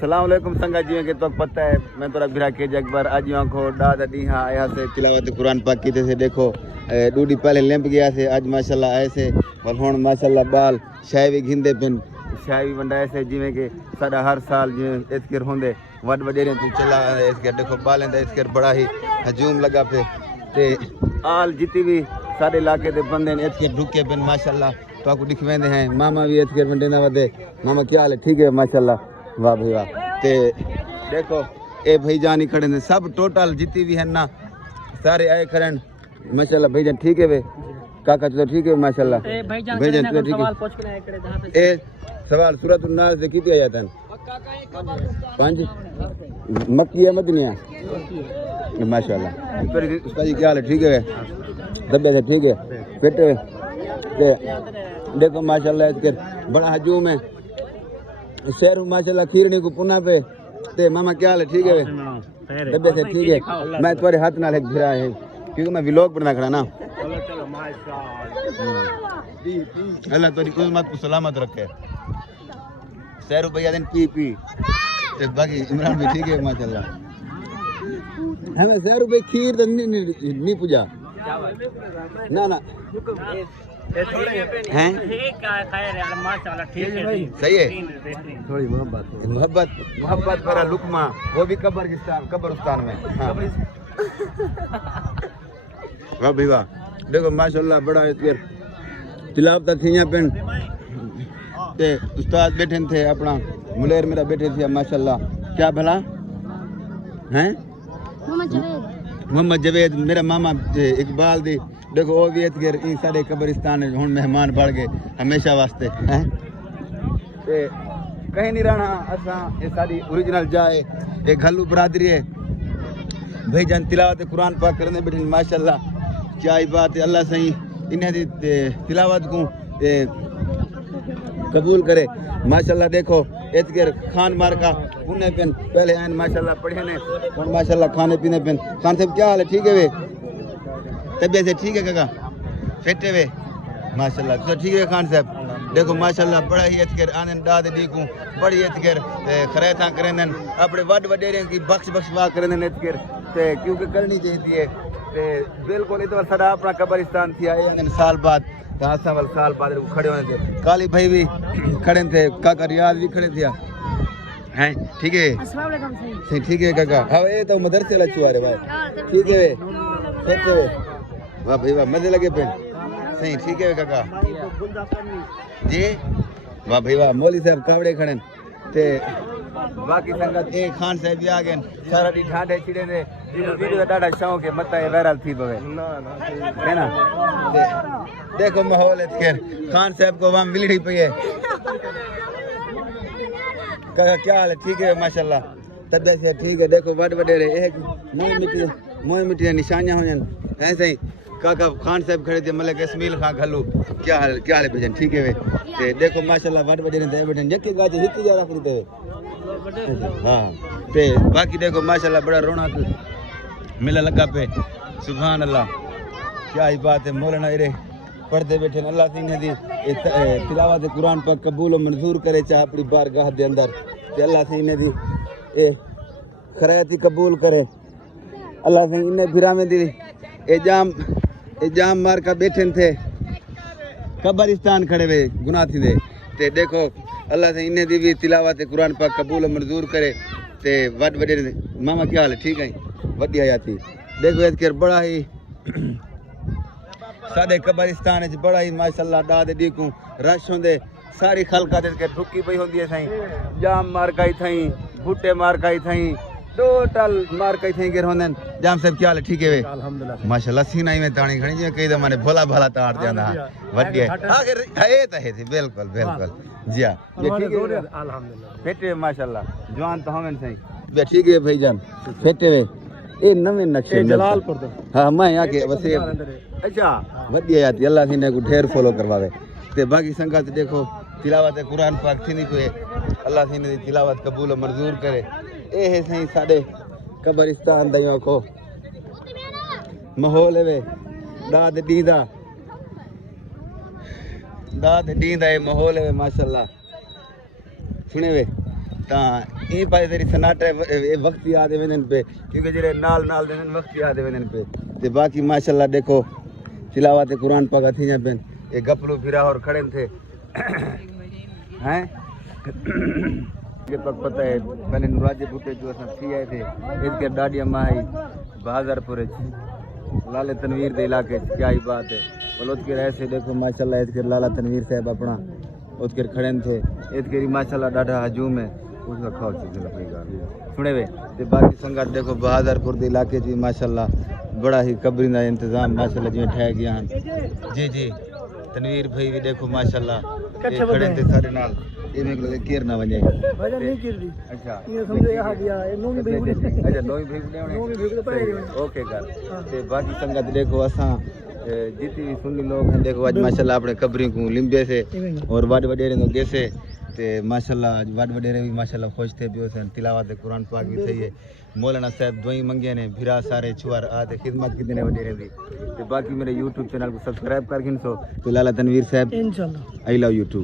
सलाम अलैकुम संगा जी के तो पता है मैं तोरा भिरा के अकबर आज को दादा ॾींहं आया से तिलावत कुरान पाक की से देखो डूडी पहले लैंप गया से आज माशाल्लाह आए से और हुण माशाल्लाह बाल शाय भी घिंदे पिन शाय भी वंडाए से जिवें के साडा हर साल जिवें इसके होंदे वड वडेरे तू चला इसके देखो बालें दा इसके बड़ा ही हजूम लगा पे ते आल जिती भी साडे इलाके दे बंदे ने इसके ढुके पिन माशाल्लाह तो आपको दिखवेंदे हैं मामा भी इसके वंडे ना वदे मामा क्या हाल है ठीक है माशाल्लाह वाह भाई वाह ते देखो ए भाईजान ही खड़े ने सब टोटल जितनी भी है ना सारे आए खड़े माशाल्लाह भाईजान ठीक है वे काका चलो ठीक है माशाल्लाह भाईजान चलो ठीक है ए सवाल सूरत नास दे कितने आया था पांच मक्की है मदनिया माशाल्लाह उसका जी क्या हाल है ठीक है दबे से ठीक है फिट है ते देखो माशाल्लाह इसके बड़ा हजूम है शहर माशाल्लाह खीरनी को पुना पे ते मामा क्या हाल है ठीक है डब्बे से ठीक है मैं तुम्हारे हाथ नाल एक भिरा है क्योंकि मैं व्लॉग बना खड़ा ना अल्लाह तेरी कोई मत को सलामत रखे 100 रुपया दिन पी ते बाकी इमरान भी ठीक है माशाल्लाह हमें 100 रुपये खीर तो नहीं पूजा ना ना हैं सही है थोड़ी मोहब्बत वाला लुकमा वो भी कब्रिस्तान में हाँ। वाह भाई वाह देखो माशाल्लाह बड़ा तिलावत थी पिन ते उस्ताद बैठे थे अपना मुलेर मेरा बैठे थे माशाल्लाह क्या भला हैं मोहम्मद जवेद मेरा मामा इकबाल दी देखो वो भी इतगर इन सारे कब्रिस्तान हुन मेहमान बढ़ गए हमेशा वास्ते हैं ते कहीं नहीं रहना असा ये सारी ओरिजिनल जाए ये घल्लू बरादरी है भाईजान तिलावत कुरान पाक करने बैठे माशाल्लाह क्या ही बात है अल्लाह सही इन्हें दी तिलावत को कबूल करे माशाल्लाह देखो इतगर खान मार का उन्हें पिन पहले आन माशाल्लाह पढ़े ने और माशाल्लाह खाने पीने पिन खान साहब क्या हाल है ठीक है वे तबियत से ठीक है काका फिटे वे माशाल्लाह तो ठीक है खान साहब देखो माशाल्लाह बड़ा ही इतगर आनंद दाद दीकू बड़ी इतगर खरेता करेंदन अपने वड वडेरे की बख्श वाह करेंदन इतगर ते क्योंकि करनी चाहिए ते बिल्कुल इधर सदा अपना कब्रिस्तान थी आए साल बाद असा वाल साल बाद खड़े होने थे काली भाई भी खड़े थे काका रियाज भी खड़े थे हैं ठीक है सही ठीक है काका हाँ ये तो मदरसे वाला चुआ रे भाई ठीक है फिर वाह भाई वाह मजे लगे पे सही ठीक है काका जी वाह भाई वाह मौली साहब कावड़े खड़े ते बाकी संगत ए खान साहब भी आ गए सारा डी ठाडे छिड़े ने वीडियो डाडा शौक है मत वायरल थी पवे है ना देखो माहौल है खान साहब को वहां मिलड़ी पई है काका क्या हाल है ठीक है माशाल्लाह तबियत से ठीक है देखो वड वडेरे एक मोह मिट्टी निशानियां हो ऐसे ही काका खान साहब खड़े थे मलिक इसमाइल खां घल्लू क्या हाल है भजन ठीक है वे ते देखो माशाल्लाह वड वडेरे दे बैठे यकी गाज हित जा रख दे हां ते बाकी देखो माशाल्लाह बड़ा रौनक मेला लगा पे सुभान अल्लाह क्या ही बात है मौलाना इरे पढ़ते बैठे अल्लाह सीने दी तिलावत कुरान पर कबूल और मंजूर करे चाहे अपनी बारगाह दे अंदर ते अल्लाह सीने दी ए खैरात कबूल करे अल्लाह से इन्हें फिरा में दी एजाम मार का बैठे थे कब्रिस्तान खड़े हुए गुनाह थी दे ते देखो अल्लाह से इन्हें दी भी तिलावत कुरान पर कबूल और मंजूर करे ते वड वडे मामा क्या हाल है ठीक है वड्डी आती देखो इसके बड़ा ही साडे कब्रिस्तान च बड़ा ही माशाल्लाह दाद दीकू रश होंदे सारी खलका दे के ठुकी पई होंदी है साईं जाम मार काई थई बूटे मार काई थई टोटल मार कई थे गिर होंदन जाम सब क्या हाल है ठीक है वे अल्हम्दुलिल्लाह माशाल्लाह सीना ही में ताणी खणी जे कई द माने भोला भला तार देंदा वड्डी आखिर है त है बिल्कुल जी हां ये ठीक है अल्हम्दुलिल्लाह फेटे माशाल्लाह जवान तो हमें सही बे ठीक है भाईजान फेटे वे ए नवे नक्शे जलालपुर दो हां मैं आके वसे अच्छा वड्डी आती अल्लाह सीने को ढेर फॉलो करवावे ते बाकी संगत देखो तिलावत कुरान पाक थी नहीं कोई अल्लाह सीने दी तिलावत कबूल और मंजूर करे ए है सही साडे कब्रिस्तान दा आखो माहौल है वे दाद दीदा ए माहौल है माशाल्लाह सुने वे ਤਾਂ ਇਹ ਪਾਸੇ ਤੇਰੀ ਸਨਾਟਾ ਇਹ ਵਕਤ ਯਾਦ ਹੈ ਵਨਨ पे क्योंकि ਜਿਹੜੇ ਨਾਲ ਨਾਲ ਦੇ ਨੇ ਵਕਤ ਯਾਦ ਹੈ ਵਨਨ पे ਤੇ बाकी माशाल्लाह देखो तिलावत कुरान पाक थी जब ये गपलू फिरा और खड़े थे हैं ये पक पता है पहले नुराजे बूटे जो असां थी आए थे इसके डाडिया माई बाजारपुर लाले तनवीर दे इलाके क्या ही बात है बोलो उसके ऐसे देखो माशाल्लाह इसके लाला तनवीर साहब अपना उसके खड़े थे इसके माशाल्लाह डाढ़ा हजूम है उसका खाओ सुने वे ते बाकी संगत देखो बहादुरपुर दे इलाके जी माशाल्लाह बड़ा ही कबरी का इंतजाम माशाल्लाह जिवें ठह गया हैं जी जी तनवीर भाई भी देखो माशाल्लाह ये खड़े थे सारे नाल इवें लगे केर ना वने भाई नहीं गिरदी अच्छा ये समझो यहां दिया नोवी भाई अच्छा नोवी भाई ने ओके कर ते बाकी संगत देखो असा जितनी भी सुन्नी लोग हैं देखो आज माशाल्लाह अपने कबरी को लिंबे से और वाड वडेरे नो गेसे ते माशाल्लाह आज वाड वडेरे भी माशाल्लाह खुश थे बियो से तिलावत कुरान पाक भी सही है मौलाना साहब दुआई मंगे ने भिरा सारे छुआर आते खिदमत कितने वडेरे दी ते बाकी मेरे YouTube चैनल को सब्सक्राइब कर गिन सो तो लाला तनवीर साहब इंशाल्लाह आई लव यू टू